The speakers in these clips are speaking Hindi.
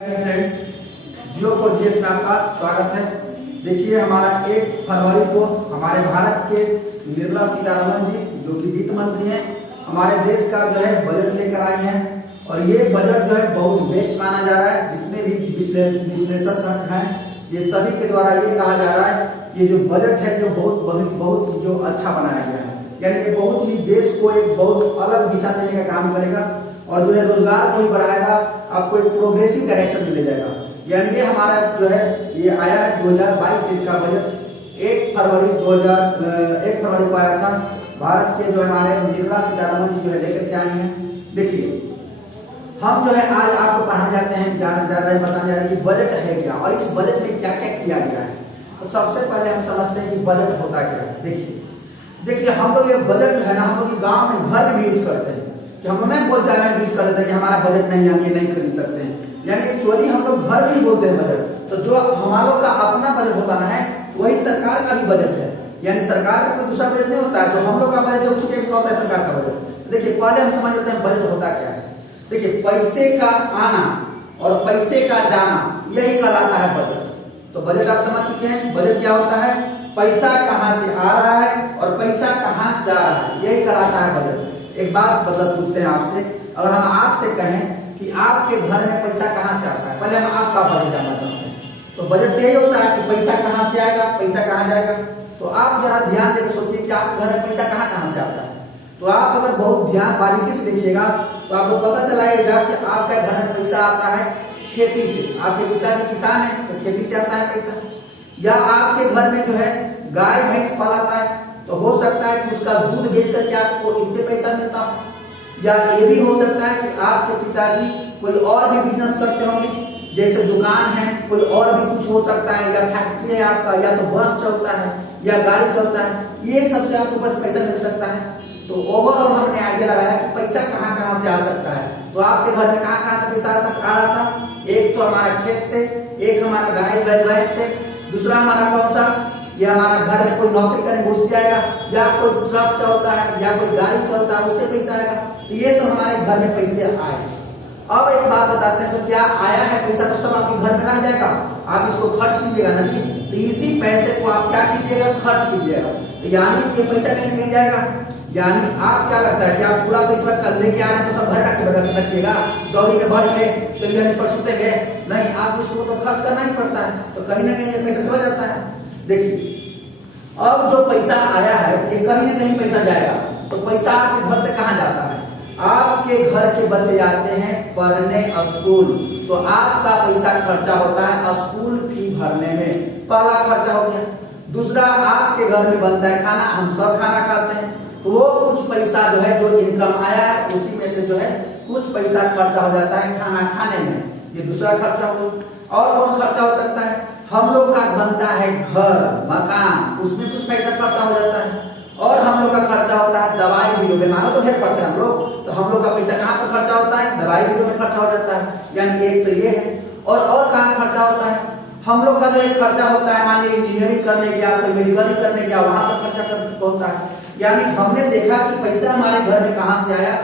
फ्रेंड्स, जियो फॉर जीएस में आपका स्वागत है। देखिए, हमारा 1 फरवरी को हमारे भारत के निर्मला सीतारमण जी जो कि वित्त मंत्री हैं, हमारे देश का जो है बजट लेकर आई हैं और ये बजट जो है बहुत बेस्ट माना जा रहा है। जितने भी विश्लेषक हैं ये सभी के द्वारा ये कहा जा रहा है ये जो बजट है जो बहुत जो अच्छा बनाया गया है, यानी ये बहुत ही देश को एक बहुत अलग दिशा देने का काम करेगा और जो है रोजगार को ही बढ़ाएगा, आपको एक प्रोग्रेसिव डायरेक्शन में ले जाएगा। यानी ये हमारा जो है ये आया है 2022-23 का बजट 1 फरवरी को आया था। भारत के जो हमारे निर्मला सीतारमण जी जो है लेकर के आई हैं। देखिए, हम जो है आज आपको पढ़ाने जाते हैं, बताने जा रहे हैं कि बजट है क्या और इस बजट में क्या क्या किया गया है। तो सबसे पहले हम समझते हैं कि बजट होता क्या है। देखिए हम लोग ये बजट जो है ना, हम लोग गाँव में घर में भी यूज करते हैं कि हम लोग बोलचाल में यूज कर देते हैं कि हमारा बजट नहीं, हम ये नहीं खरीद सकते हैं। यानी एक्चुअली हम लोग घर में ही बोलते हैं बजट। तो जो हमारे का अपना बजट होता है वही सरकार का भी बजट है। यानी सरकार का कोई दूसरा बजट नहीं होता है, जो हम लोग का बजट है उसके होता है सरकार का बजट। देखिए, पहले हम समझ लेते हैं बजट होता क्या है। देखिए, पैसे का आना और पैसे का जाना यही कहलाता है बजट। तो बजट आप समझ चुके हैं। बजट क्या होता है? पैसा कहाँ से आ रहा है और पैसा कहाँ जा रहा है, यही कहलाता है बजट। एक बात पूछते हैं आपसे, अगर हम आपसे कहें कि आपके घर में पैसा कहाँ से आता है, पहले हम आपका बजट जानना चाहते हैं। तो बजट यही होता है कि पैसा कहाँ से आएगा, पैसा कहाँ जाएगा। तो आप जरा ध्यान देकर सोचिए कि आपके घर में पैसा कहाँ से आता है। तो आप अगर बहुत ध्यान बारीकी से देखिएगा तो आपको पता चलाएगा कि आपके घर में पैसा आता है खेती से। आपके पिताजी किसान है तो खेती से आता है पैसा। या आपके घर में जो है गाय भैंस पालता है तो हो सकता है कि उसका दूध बेच करके आपको इससे पैसा मिलता हो। या ये भी हो सकता है कि आपके पिताजी कोई और भी बिजनेस करते होंगे, जैसे दुकान है, कोई और भी कुछ हो सकता है, या फैक्ट्री है आपका, या तो बस चलता है या गाड़ी चलता है। ये सबसे आपको बस पैसा मिल सकता है। तो ओवरऑल हमने आइडिया लगाया कि पैसा कहाँ से आ सकता है। तो आपके घर में कहाँ से पैसा आ रहा था? एक तो हमारा खेत से, एक हमारा गाय भैंस से, दूसरा हमारा कौन सा, ये हमारा घर में कोई नौकरी करने उससे आएगा, या कोई ट्रक चलता है या कोई गाड़ी चलता है उससे पैसा आएगा। तो ये सब हमारे घर में पैसे आए। अब एक बात बताते हैं, तो क्या आया है पैसा तो सब आपके घर में रह जाएगा, आप इसको खर्च कीजिएगा ना जी। तो इसी पैसे को आप क्या कीजिएगा? खर्च कीजिएगा। तो यानी कि ये पैसा कहीं नहीं जाएगा। यानी आप क्या लगता है कि आप पूरा पैसा कल लेके आ रहे हैं तो सब घर रखिएगा, दौरी में भर के चलिए हम इस पर सुतेंगे? नहीं, आप इसको तो खर्च करना ही पड़ता है। तो कहीं ना कहीं ये पैसा समझ जाता है। देखिए, अब जो पैसा आया है ये कहीं ना कहीं पैसा जाएगा। तो पैसा आपके घर से कहाँ जाता है? आपके घर के बच्चे जाते हैं पढ़ने स्कूल, तो आपका पैसा खर्चा होता है स्कूल फी भरने में, पहला खर्चा हो गया। दूसरा, आपके घर में बनता है खाना, हम सब खाना खाते हैं, तो वो कुछ पैसा जो है जो इनकम आया है उसी में से जो है कुछ पैसा खर्चा हो जाता है खाना खाने में, ये दूसरा खर्चा हो। और कौन खर्चा हो सकता है? हम लोग का बनता है घर मकान, उसमें कुछ पैसा खर्चा हो जाता है। और हम लोग का खर्चा होता है दवाई बीरो, बीमारों तो ढेर पड़ते हैं हम लोग, तो हम लोग का पैसा कहाँ पर खर्चा होता है? दवाई बीरो में खर्चा हो जाता है। यानी एक तो ये है। और कहाँ खर्चा होता है? हम लोग का जो एक खर्चा होता है, मान लीजिए इंजीनियरिंग करने गया, कोई मेडिकल करने गया, वहां पर खर्चा होता है। यानी हमने देखा कि पैसा हमारे घर में कहाँ से आया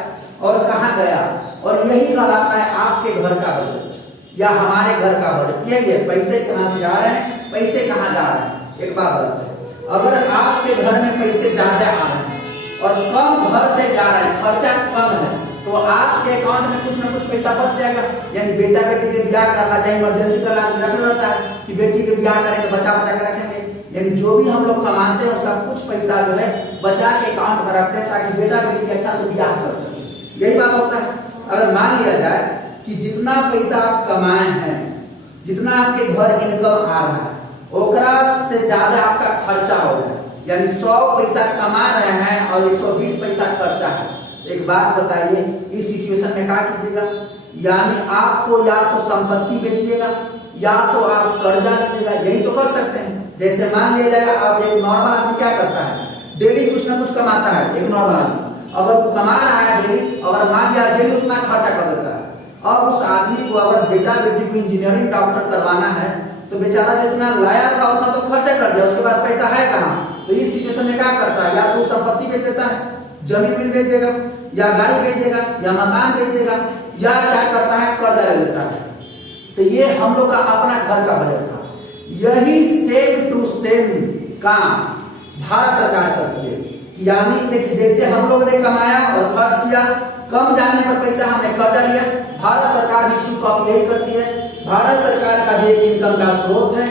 और कहाँ गया, और यही कहलाता है आपके घर का बजट या हमारे घर का बजट। यही है, पैसे कहाँ से आ रहे हैं, पैसे कहाँ जा रहे हैं। एक बात बताते हैं, अगर आपके घर में पैसे ज्यादा आ रहे हैं और कम घर से जा रहे हैं, खर्चा कम है, तो आपके अकाउंट में कुछ ना कुछ पैसा बच जाएगा। यानी बेटा बेटी के ब्याह करना चाहिए, इमरजेंसी का रखना रहता है कि बेटी के ब्याह करेंगे, बचा के रखेंगे। यानी जो भी हम लोग कमाते हैं उसका कुछ पैसा जो है बचा के अकाउंट में रखते हैं ताकि बेटा बेटी के अच्छा से ब्याह कर सके। यही बात होता है। अगर मान लिया जाए कि जितना पैसा आप कमाए हैं, जितना आपके घर इनकम आ रहा है, ओकरा से ज्यादा आपका खर्चा हो रहा है। यानी 100 पैसा कमा रहे हैं और 120 पैसा खर्चा है। एक बात बताइए, इस सिचुएशन में क्या कीजिएगा? यानी आपको या तो संपत्ति बेचिएगा या तो आप कर्जा लीजिएगा, यही तो कर सकते हैं। जैसे मान लिया जाएगा आप एक नॉर्मल आदमी क्या करता है, डेली कुछ ना कुछ कमाता है। एक नॉर्मल आदमी अगर वो कमा रहा है डेली, अगर मान लिया डेली उतना खर्चा कर देता है, अब उस आदमी को अगर बेटा बेटी को इंजीनियरिंग डॉक्टर करवाना है तो बेचारा जितना लाया था उतना तो खर्चा कर दिया, उसके पास पैसा है कहाँ? तो इस सिचुएशन में क्या करता है? या तो संपत्ति बेच देता है, जमीन बेच देगा, या गाड़ी बेच देगा, या मकान बेच देगा, या क्या करता है? कर्जा ले लेता है। तो ये हम लोग का अपना घर का बजट था। यही सेम टू सेम काम भारत सरकार करती है। यानी देखिए, जैसे हम लोग ने कमाया और खर्च किया, कम जाने पर पैसा हमने कर्जा लिया, भारत सरकार भी चुप यही करती है। भारत सरकार का भी एक इनकम का स्रोत है,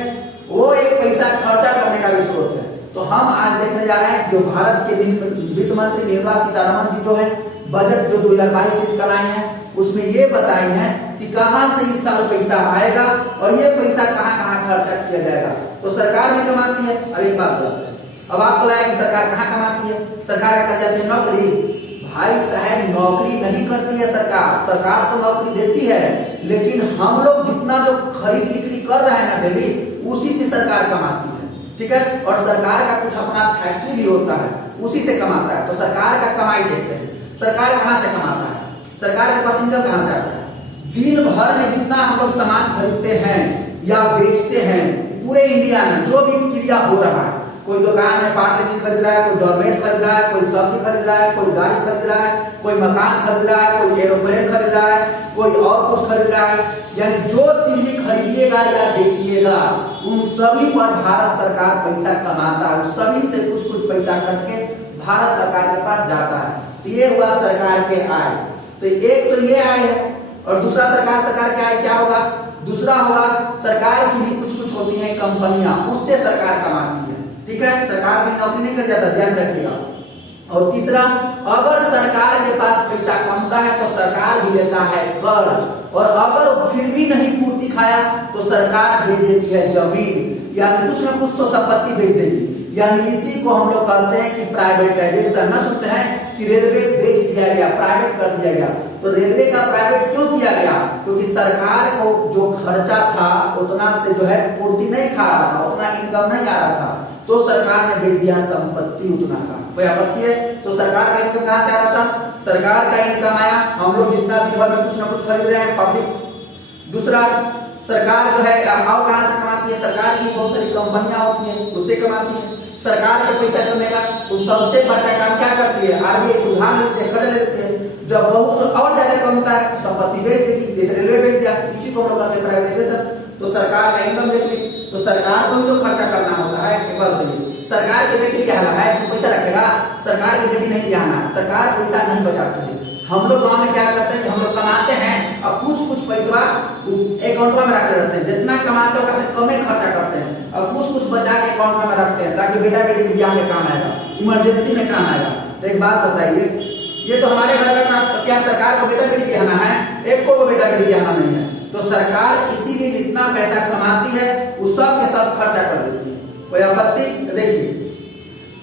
वो एक पैसा खर्चा करने का भी स्रोत है। तो हम आज देखने जा रहे हैं जो भारत के वित्त मंत्री निर्मला सीतारमण जी जो है बजट जो 2022-23 का लाई है, उसमें ये बताई है कि कहां से इस साल पैसा आएगा और ये पैसा कहां कहां खर्चा किया जाएगा। तो सरकार भी कमाती है। अब एक बात बताते हैं, अब आपको लगा कि सरकार कहां कमाती है? सरकार क्या जाती है? नौकरी। भाई साहब, नौकरी नहीं करती है सरकार। सरकार तो नौकरी देती है, लेकिन हम लोग जितना जो खरीद बिक्री कर रहे हैं ना डेली, उसी से सरकार कमाती है। ठीक है। और सरकार का कुछ अपना फैक्ट्री भी होता है, उसी से कमाता है। तो सरकार का कमाई देखते हैं, सरकार कहां से कमाता है, सरकार के पास इनकम कहां से आता है? दिन भर में जितना हम लोग सामान खरीदते हैं या बेचते हैं पूरे इंडिया में, जो भी क्रिया हो रहा है, कोई दुकान में पार्टी खरीद रहा है, कोई डोरमेट खरीद रहा है, कोई सब्जी खरीद रहा है, कोई गाड़ी खरीद रहा है, कोई मकान खरीद रहा है, कोई एरोप्लेन खरीद रहा है, कोई और कुछ खरीद रहा है, यानी जो चीज भी खरीदिएगा या बेचिएगा, उन सभी पर भारत सरकार पैसा कमाता है। उन सभी से कुछ कुछ पैसा कट के भारत सरकार के पास जाता है। तो ये हुआ सरकार के आय। तो एक तो ये आय है, और दूसरा सरकार के आय क्या होगा? दूसरा होगा सरकार की भी कुछ कुछ होती है कंपनियां, उससे सरकार कमाती है। ठीक है। सरकार में नौकरी नहीं कर जाता, ध्यान रखिएगा। और तीसरा, अगर सरकार के पास पैसा कमता है तो सरकार भी लेता है कर्ज, और अगर फिर भी नहीं पूर्ति खाया तो सरकार भेज देती है जमीन, यानी कुछ न कुछ तो संपत्ति भेज देगी। यानी इसी को हम लोग कहते हैं कि प्राइवेटाइजेशन। न सुनते हैं कि रेलवे बेच दिया गया, प्राइवेट कर दिया गया। तो रेलवे का प्राइवेट क्यों किया गया? क्योंकि सरकार को जो खर्चा था उतना से जो है पूर्ति नहीं खा रहा था, उतना इनकम नहीं आ रहा था, तो सरकार ने बेच दिया संपत्ति उतना का। कोई आपत्ति है? तो सरकार का इनकम कहां से आ रहा था? सरकार का इनकम आया, हम लोग जितना दिन भर में कुछ ना कुछ खरीद रहे हैं पब्लिक। दूसरा, सरकार जो है और कहां से कमाती है? सरकार की बहुत सारी कंपनियां होती है, उससे कमाती है। सरकार के पैसा कमेगा तो सबसे बड़ा काम क्या करती है? आरबीआई सुधार लेती है, कर्ज लेती है। जब बहुत और ज्यादा कमता है, संपत्ति बेच देगी, जैसे रेलवे बेच दिया, इसी को हम लोग कहते हैं प्राइवेटाइजेशन। तो सरकार का इनकम देख ली, तो सरकार को भी तो खर्चा करना होता है। एक बात बताइए, सरकार की बेटी क्या है? तो पैसा रखेगा? सरकार की बेटी नहीं जाना, सरकार पैसा नहीं बचाती है। हम लोग गांव में क्या करते हैं, हम लोग कमाते हैं और कुछ कुछ पैसा अकाउंट में रख रखते हैं, जितना कमाते हैं उससे कम ही खर्चा करते हैं, और कुछ कुछ बचा के अकाउंट में रखते हैं ताकि बेटा बेटी के ब्याह में काम आएगा, इमरजेंसी में काम आएगा। तो एक बात बताइए, ये तो हमारे घर का काम, तो क्या सरकार को बेटा बेटी ब्याहना है? एक को बेटा बेटी ब्याहना नहीं है। तो सरकार इसीलिए जितना पैसा कमाती है उस सब के सब खर्चा कर देती है। कोई आपत्ति? देखिए,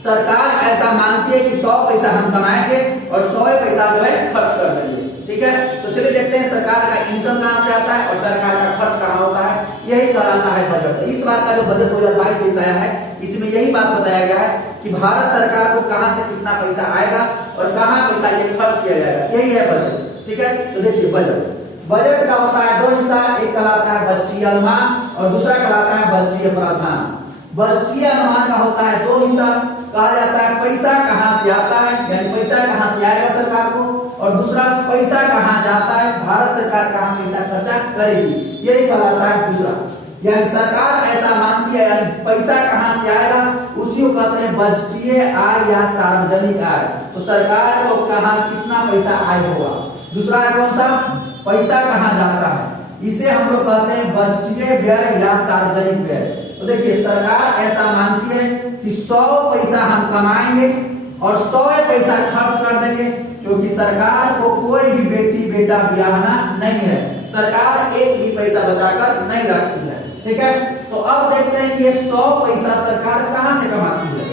सरकार ऐसा मानती है कि 100 पैसा हम कमाएंगे और 100 पैसा जो है खर्च कर देंगे। ठीक है। तो चलिए देखते हैं सरकार का इनकम कहां से आता है और सरकार का खर्च कहां होता है। यही कहलाता है बजट। इस बार का जो बजट 2022-23 आया है, इसमें यही बात बताया गया है कि भारत सरकार को कहां से कितना पैसा आएगा और कहां पैसा ये खर्च किया जाएगा, यही है बजट। ठीक है। तो देखिए, बजट का होता है 2 हिस्सा, एक कहलाता है बजटीय अनुमान और दूसरा कहलाता है बजटीय प्रावधान। बजटीय अनुमान का होता है 2 हिस्सा, कहा जाता है पैसा कहां से आता है, यानी पैसा कहां से आएगा सरकार को, और दूसरा पैसा कहां जाता है, भारत सरकार कहां पैसा खर्चा करेगी, यही कहलाता है दूसरा। यानी सरकार ऐसा मानती है, यानी पैसा कहां से आएगा उसी को कहते हैं बजटीय आय या सार्वजनिक आय। तो सरकार को कहां कितना पैसा आय होगा। दूसरा है कौन सा? पैसा कहां जाता है, इसे हम लोग कहते हैं बजटीय व्यय या सार्वजनिक व्यय। तो देखिए, सरकार ऐसा मानती है कि 100 पैसा हम कमाएंगे और 100 पैसा खर्च कर देंगे, क्योंकि सरकार को कोई भी बेटी बेटा ब्याहना नहीं है, सरकार एक भी पैसा बचाकर नहीं रखती है। ठीक है। तो अब देखते हैं कि ये 100 पैसा सरकार कहां से कमाती है।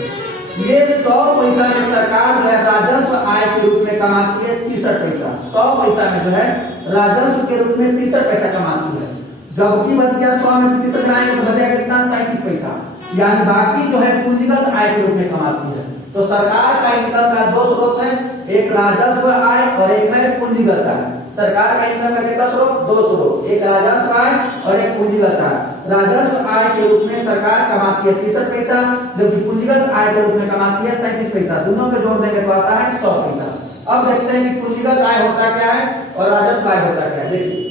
ये 100 पैसा में सरकार जो है राजस्व आय के रूप में कमाती है 63 पैसा। 100 पैसा में जो है राजस्व के रूप में 63 पैसा कमाती है, जबकि बच गया 100 में से 63 आएगा तो बचेगा कितना? 37 पैसा, यानी बाकी जो है पूंजीगत आय के रूप में कमाती है। तो सरकार का इनकम का 2 स्रोत है, एक राजस्व आय और एक है पूंजीगत आय। सरकार का इनकम का कितना स्रोत? 2 स्रोत, एक राजस्व आय और एक पूंजीगत आय। राजस्व आय के रूप में सरकार कमाती है 63 पैसा, जबकि पूंजीगत आय के रूप में कमाती है 37 पैसा। दोनों के जोड़ देंगे तो आता है 100 पैसा। अब देखते हैं कि पूंजीगत आय होता क्या है और राजस्व आय होता क्या है। देखिए,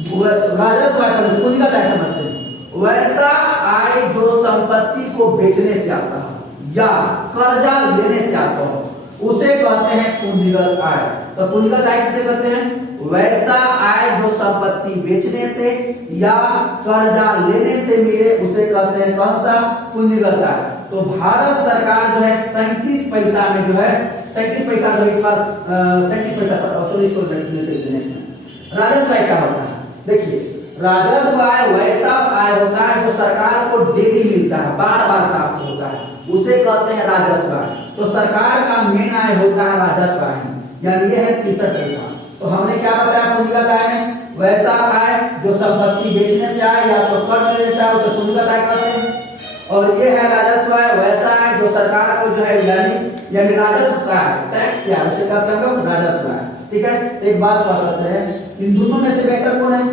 राजस्व आय पूंजीगत आय समझते हैं, वैसा आय जो संपत्ति को बेचने से आता है या कर्जा लेने से आता हो उसे कहते हैं पूंजीगत आय। तो पूंजीगत आय किसे कहते हैं? वैसा आय जो संपत्ति बेचने से या कर्जा लेने से मिले उसे कहते हैं कौन सा? पूंजीगत आय। तो भारत सरकार जो है 37 पैसा में जो है 37 पैसा जो इस बार 37 पैसा राजस्व आय क्या होता है? देखिए राजस्व आय वैसा आय होता है जो सरकार को डेली मिलता है, बार बार प्राप्त होता है, उसे कहते हैं राजस्व आय। तो सरकार का मेन आय होता है राजस्व आय, यानी ये है 63 पैसा। तो हमने क्या बताया पूंजीगत आय में? वैसा आय जो संपत्ति बेचने से आए या तो कर लेने से आए उसे पूंजीगत आय कहते हैं। और ये है राजस्व आय, वैसा आय जो सरकार को जो है यानी राजस्व आय टैक्स से आय उसे कहते हैं राजस्व आय। ठीक है, एक बात कह सकते हैं इन दोनों में से बेहतर कौन है?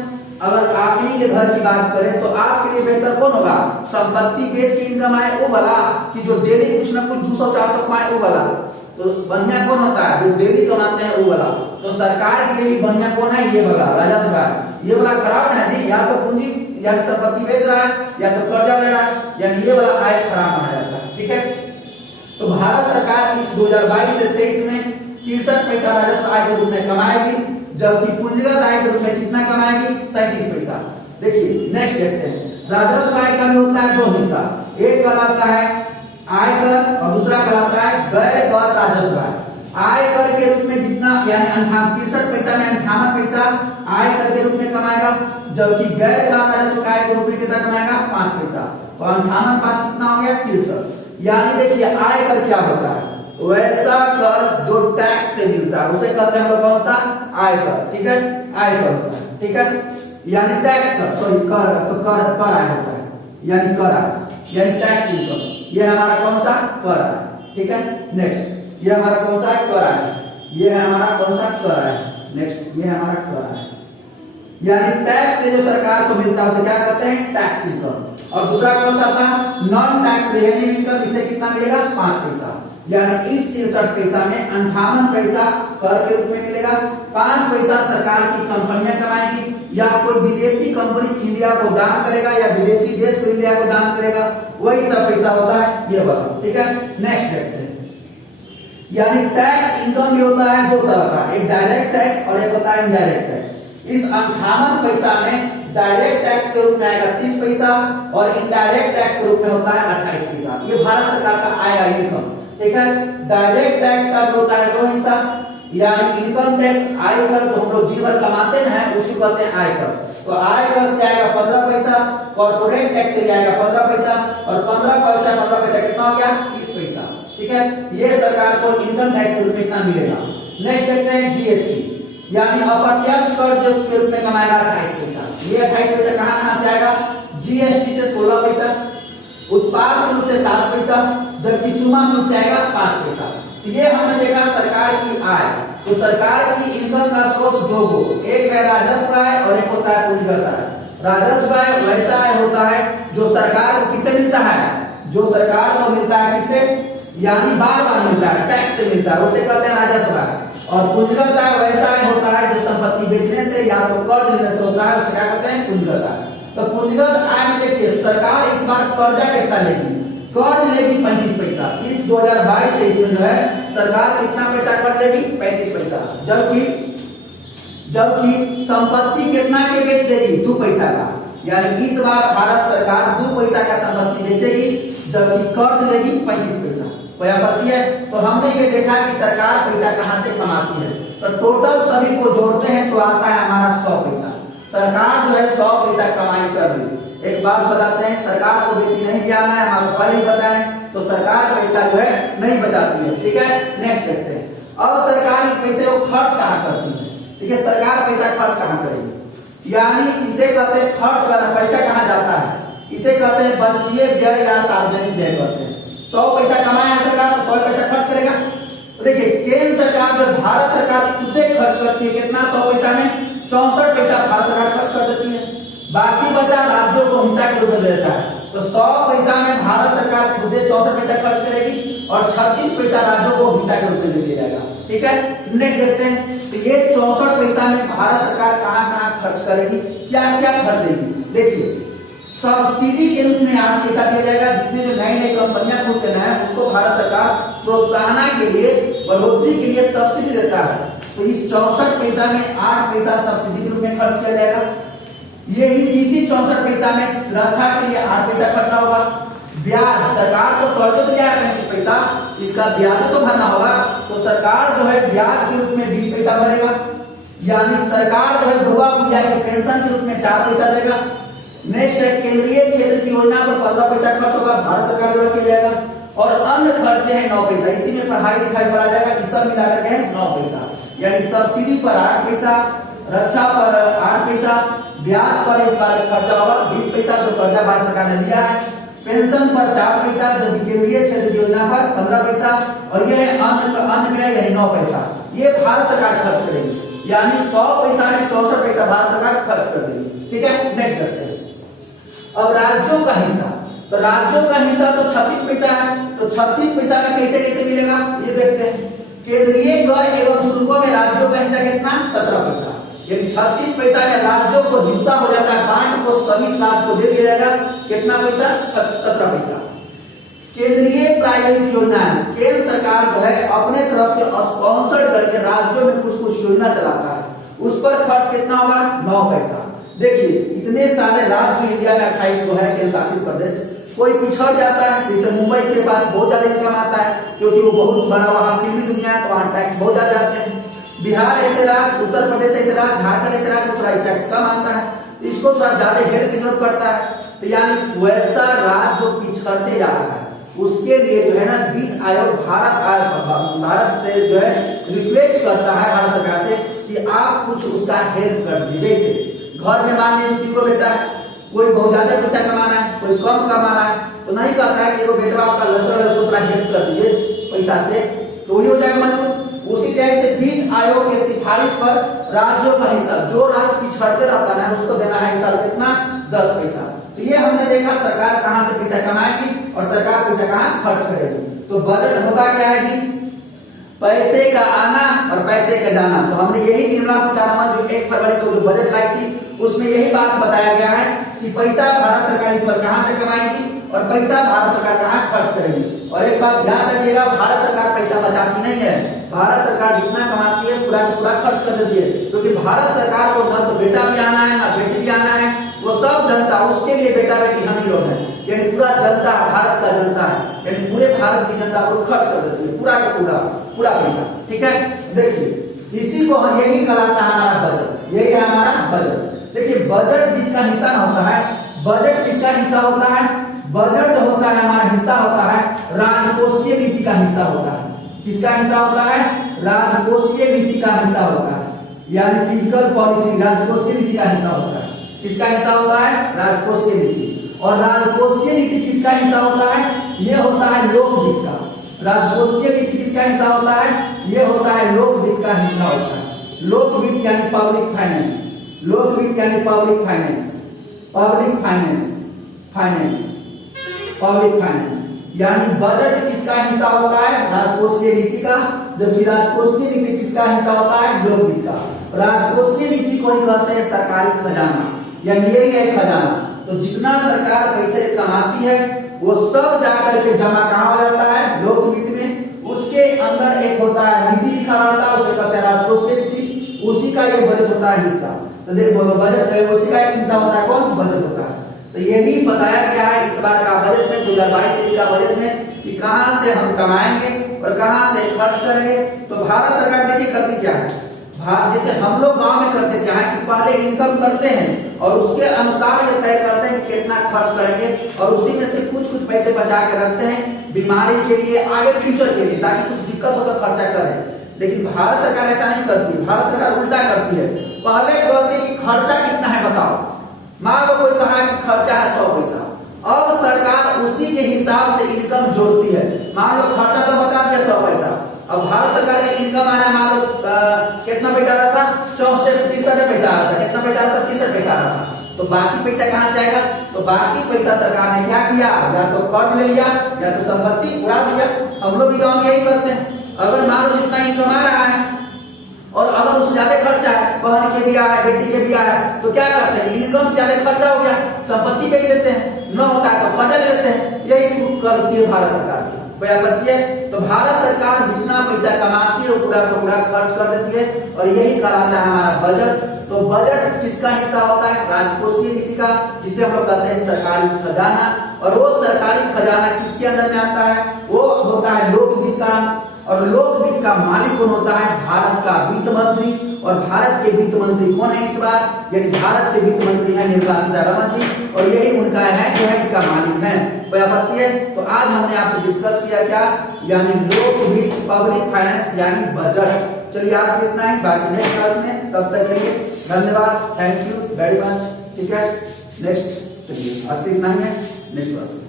अगर आप ही के घर की बात करें तो आपके लिए बेहतर कौन होगा? संपत्ति बेच के इनकम आए वो वाला कि जो डेली कुछ ना कुछ 200-400 कमाए वो वाला? तो बढ़िया कौन होता है? जो डेली कमाते हैं वो वाला। तो सरकार के लिए बढ़िया कौन है? ये वाला राजस्व आय। ये वाला खराब है नहीं, या तो पूंजी या संपत्ति बेच रहा है या तो कर्जा ले रहा है, यानी ये वाला आय खराब माना जाता है। ठीक है, तो भारत सरकार इस 2022 से 23 में 63 पैसा राजस्व आय के रूप में कमाएगी, जबकि पूंजीगत आय के रूप में कितना कमाएगी? 37 पैसा। देखिए नेक्स्ट देखते हैं, राजस्व आय का भी होता है 2 हिस्सा, एक कहलाता है आयकर और दूसरा कहलाता है गैर कर राजस्व आय। आयकर के रूप में जितना यानी 63 पैसा में 58 पैसा आयकर के रूप में कमाएगा, जबकि गैर कर राजस्व आय के रूप में कितना कमाएगा? 5 पैसा। तो 58 5 कितना हो गया? 63। यानी देखिए आयकर क्या होता है? वैसा कर जो टैक्स से मिलता है उसे कहते हैं हम लोग कौन सा? आयकर। ठीक है, आयकर होता है। ठीक है, यानी टैक्स कर सॉरी कर आय होता है, यानी कर आय यानी टैक्स इनकम। ये हमारा कौन सा? कर आय। ठीक है, नेक्स्ट ये हमारा कौन सा है? कर आय। ये है हमारा कौन सा? कर आय। नेक्स्ट ये हमारा कर आय, यानी टैक्स से जो सरकार को मिलता है उसे क्या कहते हैं? Tax income. और दूसरा कौन सा था? Non tax revenue income. इसे कितना मिलेगा? 5 पैसा। यानी इस 63 पैसा में 58 पैसा कर के रूप में मिलेगा, 5 पैसा सरकार की कंपनियां कमाएगी या कोई विदेशी कंपनी इंडिया को दान करेगा या विदेशी देश को इंडिया को दान करेगा, वही सब पैसा होता है ये वाला। ठीक है, नेक्स्ट देखते हैं, यानी टैक्स इनकम भी होता है 2 तरह का, एक डायरेक्ट टैक्स और एक होता है इनडायरेक्ट टैक्स। इस 58 पैसा में डायरेक्ट टैक्स के रूप में आएगा 30 पैसा और इनडायरेक्ट टैक्स के रूप में होता है 28 पैसा। ये भारत सरकार का आय इनकम। ठीक है, डायरेक्ट टैक्स का जो होता है 2 हिस्सा, यानी इनकम टैक्स आयकर जो हम लोग दिन भर कमाते हैं उसी को कहते हैं आयकर। तो आयकर से आएगा 15 पैसा, कॉर्पोरेट टैक्स से आएगा 15 पैसा और 15 पैसा कितना हो गया? 30 पैसा। ठीक है, ये सरकार को इनकम टैक्स के रूप में कितना मिलेगा। नेक्स्ट देखते हैं जीएसटी, यानी अप्रत्यक्ष कर जो के रूप में कमाएगा 28 पैसा। ये 28 पैसा कहां से आएगा? जीएसटी से 16 पैसा, उत्पाद शुल्क से 7 पैसा, जबकि सीमा शुल्क से आएगा 5 पैसा। ये हमने देखा सरकार की आय। तो सरकार की इनकम का स्रोत 2 गो, एक है राजस्व आय और एक होता है पूंजीगत आय। राजस्व आय वैसा आय होता है जो सरकार को किससे मिलता है? जो सरकार को मिलता है किससे? यानी बार बार मिलता है, टैक्स से मिलता है, उसे कहते हैं राजस्व आय। और पूंजीगत आय वैसा आय होता है जो संपत्ति बेचने से या तो कर्ज लेने से होता है, उसे क्या कहते हैं? पूंजीगत आय। तो पूंजीगत आय में देखिए सरकार इस बार कर्जा कितना लेगी? कर्ज लेगी 35 पैसा। इस 2022-23 में जो है सरकार कितना पैसा कर्ज लेगी? 35 पैसा। जबकि संपत्ति कितना के बेच देगी? 2 पैसा का। यानी इस बार भारत सरकार 2 पैसा का संपत्ति बेचेगी, जबकि कर्ज लेगी 35 पैसा। कोई आपत्ति है? तो हमने ये देखा कि सरकार पैसा कहां से कमाती है। तो टोटल सभी को जोड़ते हैं तो आता है हमारा 100 पैसा। सरकार जो है 100 पैसा कमाई कर दी। एक बात बताते हैं, सरकार को बेटी नहीं ब्याना है, हम आपको पहले ही बताएं, तो सरकार पैसा जो है नहीं बचाती है। ठीक है, नेक्स्ट देखते हैं, अब सरकारी पैसे को खर्च कहां करती है? ठीक है, सरकार पैसा खर्च कहां करेगी? यानी इसे कहते हैं खर्च करना। पैसा कहां जाता है? इसे कहते हैं बजटीय व्यय या सार्वजनिक व्यय कहते हैं। 100 पैसा कमाया है सरकार तो 100 पैसा खर्च करेगा। तो देखिए केंद्र सरकार जो भारत सरकार खुद खर्च करती है कितना? 100 पैसा में 64 पैसा भारत सरकार खर्च कर देती है, बाकी बचा राज्यों को हिस्सा के रूप में दे देता है। तो 100 पैसा में भारत सरकार खुद 64 पैसा खर्च करेगी और 36 पैसा राज्यों को हिस्सा के रूप में दे दिया जाएगा। ठीक है, नेक्स्ट देखते हैं। तो ये 64 पैसा में भारत सरकार कहाँ कहाँ खर्च करेगी, क्या क्या खर्च देगी। देखिए, सब्सिडी के रूप में 8 पैसा दिया जाएगा। जितने जो नई नई कंपनियां खुलते हैं उसको भारत सरकार प्रोत्साहन के लिए, बढ़ोतरी के लिए सब्सिडी देता है। तो इस 64 पैसा में 8 पैसा सब्सिडी के रूप में खर्च किया जाएगा। ये इसी 64 पैसा में रक्षा के लिए 8 पैसा खर्चा होगा। ब्याज, सरकार तो कर्ज तो लिया है 35 पैसा, इसका ब्याज तो भरना होगा, तो सरकार जो है ब्याज के रूप में 20 पैसा भरेगा। यानी सरकार जो है बुढ़वा बुढ़िया के पेंशन के रूप में 4 पैसा देगा। नेक्स्ट है, केंद्रीय क्षेत्र की योजना पर 15 पैसा खर्च होगा, भारत सरकार द्वारा किया जाएगा। और अन्य खर्चे हैं 9 पैसा, इसी में पढ़ाई लिखाई पढ़ा जाएगा, इस सब मिलाकर के 9 पैसा। यानी सब्सिडी पर 8 पैसा, रक्षा पर 8 पैसा, ब्याज पर इस बार खर्चा होगा 20 पैसा जो कर्जा भारत सरकार ने लिया है, पेंशन पर 4 पैसा जो केंद्रीय क्षेत्र योजना पर 15 पैसा, और यह अन्य में यानी 9 पैसा ये भारत सरकार खर्च करेगी। यानी 100 पैसा में 64 पैसा भारत सरकार खर्च कर देगी। ठीक है, नेक्स्ट करते हैं। अब राज्यों का हिस्सा, तो राज्यों का हिस्सा तो 36 पैसा है, तो 36 पैसा में कैसे कैसे मिलेगा ये देखते हैं। केंद्रीय कर एवं शुल्कों में राज्यों का हिस्सा कितना, 17 पैसा। यानी 36 पैसा में राज्यों को हिस्सा हो जाता है, बांट को सभी राज्य को दे दिया जाएगा। कितना पैसा, 17 पैसा। केंद्रीय प्रायोजित योजना, केंद्र सरकार जो है अपने तरफ से स्पॉन्सर करके राज्यों में कुछ कुछ योजना चलाता है, उस पर खर्च कितना होगा, 9 पैसा। देखिए, इतने सारे राज्य इंडिया में 28 को है केंद्र शासित प्रदेश, कोई पिछड़ जाता है, जैसे मुंबई के पास बहुत ज्यादा इनकम आता है क्योंकि वो बहुत बड़ा वहां फिल्मी दुनिया है, तो वहां टैक्स बहुत ज्यादा जाते हैं। बिहार ऐसे राज्य, उत्तर प्रदेश ऐसे राज्य, झारखंड ऐसे राज्य में थोड़ा टैक्स कम आता है, तो इसको थोड़ा ज्यादा हेल्प की जरूरत पड़ता है। तो यानी वैसा राज्य जो पिछड़ते जा रहा है उसके लिए जो है ना वित्त आयोग भारत से जो है रिक्वेस्ट करता है भारत सरकार से कि आप कुछ उसका हेल्प कर दीजिए। जैसे घर में मान लीजिए 3 बेटा है, कोई बहुत ज्यादा पैसा कमाना है, कोई कम कमाना है, तो नहीं कहता है कि वो बेटा आपका लक्षण है उसको थोड़ा हेल्प कर दीजिए पैसा से, तो वही हो जाएगा मजबूत। उसी टाइप से वित्त आयोग के सिफारिश पर राज्यों का हिस्सा, जो राज्य पिछड़ते रहता है उसको देना है हिस्सा कितना, 10 पैसा। तो ये हमने देखा सरकार कहां से पैसा कमाएगी और सरकार पैसा कहां खर्च करेगी। तो बजट होता क्या है कि पैसे का आना और पैसे का जाना। तो हमने यही निर्मला सीतारमण जो 1 फरवरी को जो बजट लाई थी उसमें यही बात बताया गया है कि पैसा भारत सरकार इस पर कहां से कमाएगी और पैसा भारत सरकार कहां खर्च करेगी। और एक बात ध्यान रखिएगा, भारत सरकार पैसा बचाती नहीं है, भारत सरकार जितना कमाती है पूरा पूरा खर्च कर देती है, क्योंकि भारत सरकार को न तो बेटा भी आना है ना बेटी भी आना है, वो सब जनता, उसके लिए बेटा बेटी हम ही लोग हैं, यानी पूरा जनता भारत का जनता है, यानी पूरे भारत की जनता को खर्च कर देती है पूरा का पूरा पैसा। ठीक है, देखिए इसी को यही कहलाता है हमारा बजट, यही है हमारा बजट। देखिए बजट जिसका हिस्सा होता है, बजट किसका हिस्सा होता है, बजट जो होता है हमारा हिस्सा होता है राजकोषीय नीति का हिस्सा होता है। किसका हिस्सा होता है, राजकोषीय नीति का हिस्सा होता है, यानी फिजिकल पॉलिसी राजकोषीय नीति का हिस्सा होता है। किसका हिस्सा होता है, राजकोषीय नीति। और राजकोषीय नीति किसका हिस्सा होता है, यह होता है लोकवित्त का। राजकोषीय नीति किसका हिस्सा होता है, यह होता है लोकवित्त का हिस्सा होता है। लोकवित्त यानी पब्लिक फाइनेंस, लोकवित्त यानी public finance, public finance, public finance, यानी बजट किसका हिस्सा होता है, राजकोषीय नीति का, जबकि राजकोषीय नीति किसका हिस्सा होता है, लोकवित्त का। राजकोषीय नीति को ही कहते हैं सरकारी खजाना, यानी यही है खजाना। तो जितना सरकार पैसे कमाती है वो सब जाकर के जमा कहाँ हो जाता है, लोकवित्त में। उसके अंदर एक होता है नीति लिखा रहता है, उसे कहते हैं राजकोषीय नीति, उसी का ये बजट होता है हिस्सा। तो देखो बजट है उसी का एक हिस्सा होता है, कौन सा बजट होता है। तो यही बताया गया है इस बार का बजट में, 2022-23 का बजट में, कि कहां से हम कमाएंगे और कहां से खर्च करेंगे। तो भारत सरकार देखिए करती क्या है, जैसे हम लोग गांव में करते क्या है कि पहले इनकम करते हैं और उसके अनुसार ये तय करते हैं कि कितना खर्च करेंगे, और उसी में से कुछ कुछ पैसे बचा के रखते हैं बीमारी के लिए, आगे फ्यूचर के लिए, ताकि कुछ दिक्कत हो तो खर्चा करें। लेकिन भारत सरकार ऐसा नहीं करती, भारत सरकार उल्टा करती है। पहले कहते हैं कि खर्चा कितना है बताओ, मान लो कोई कहा कि खर्चा है 100 पैसा, अब सरकार उसी के हिसाब से इनकम जोड़ती है। मान लो खर्चा तो बता दिया 100 पैसा, अब भारत सरकार का इनकम आ रहा है मान लो कितना पैसा आ रहा था, 64-63 पैसा आ रहा था, कितना पैसा आ रहा था, 63 पैसा आ रहा था। तो बाकी पैसा कहां से आएगा, तो बाकी पैसा सरकार ने क्या किया, या तो कर्ज ले लिया या तो संपत्ति उड़ा दिया। हम लोग भी गाँव में यही करते हैं, अगर मान लो जितना इनकम आ रहा है और अगर उससे ज्यादा खर्चा है, बहन के ब्याह है, बेटी के ब्याह है, तो क्या करते हैं, इनकम से ज्यादा खर्चा हो गया, संपत्ति बेच देते हैं, न होता है तो कर्जा ले लेते हैं। यही करती है भारत सरकार की। कोई आपत्ति है? तो भारत सरकार जितना पैसा कमाती है वो पूरा का पूरा खर्च कर देती है और यही कराता है हमारा बजट। तो बजट किसका हिस्सा होता है? राजकोषीय नीति का, जिसे हम लोग कहते हैं सरकारी खजाना। और वो सरकारी खजाना किसके अंदर में आता है? वो होता है लोक वित्त का, और लोक वित्त का मालिक कौन होता है? भारत का वित्त मंत्री। और भारत के वित्त मंत्री कौन है इस बार? यानी भारत के वित्त मंत्री है निर्मला सीतारमण जी, और यही उनका है जो है इसका मालिक है। कोई आपत्ति है? तो आज हमने आपसे डिस्कस किया क्या, यानी लोक वित्त, पब्लिक फाइनेंस यानी बजट। चलिए आज इतना ही, बाकी नेक्स्ट क्लास में, तब तक के लिए धन्यवाद, थैंक यू वेरी मच। ठीक है, नेक्स्ट, चलिए आज इतना ही है, नेक्स्ट क्लास में।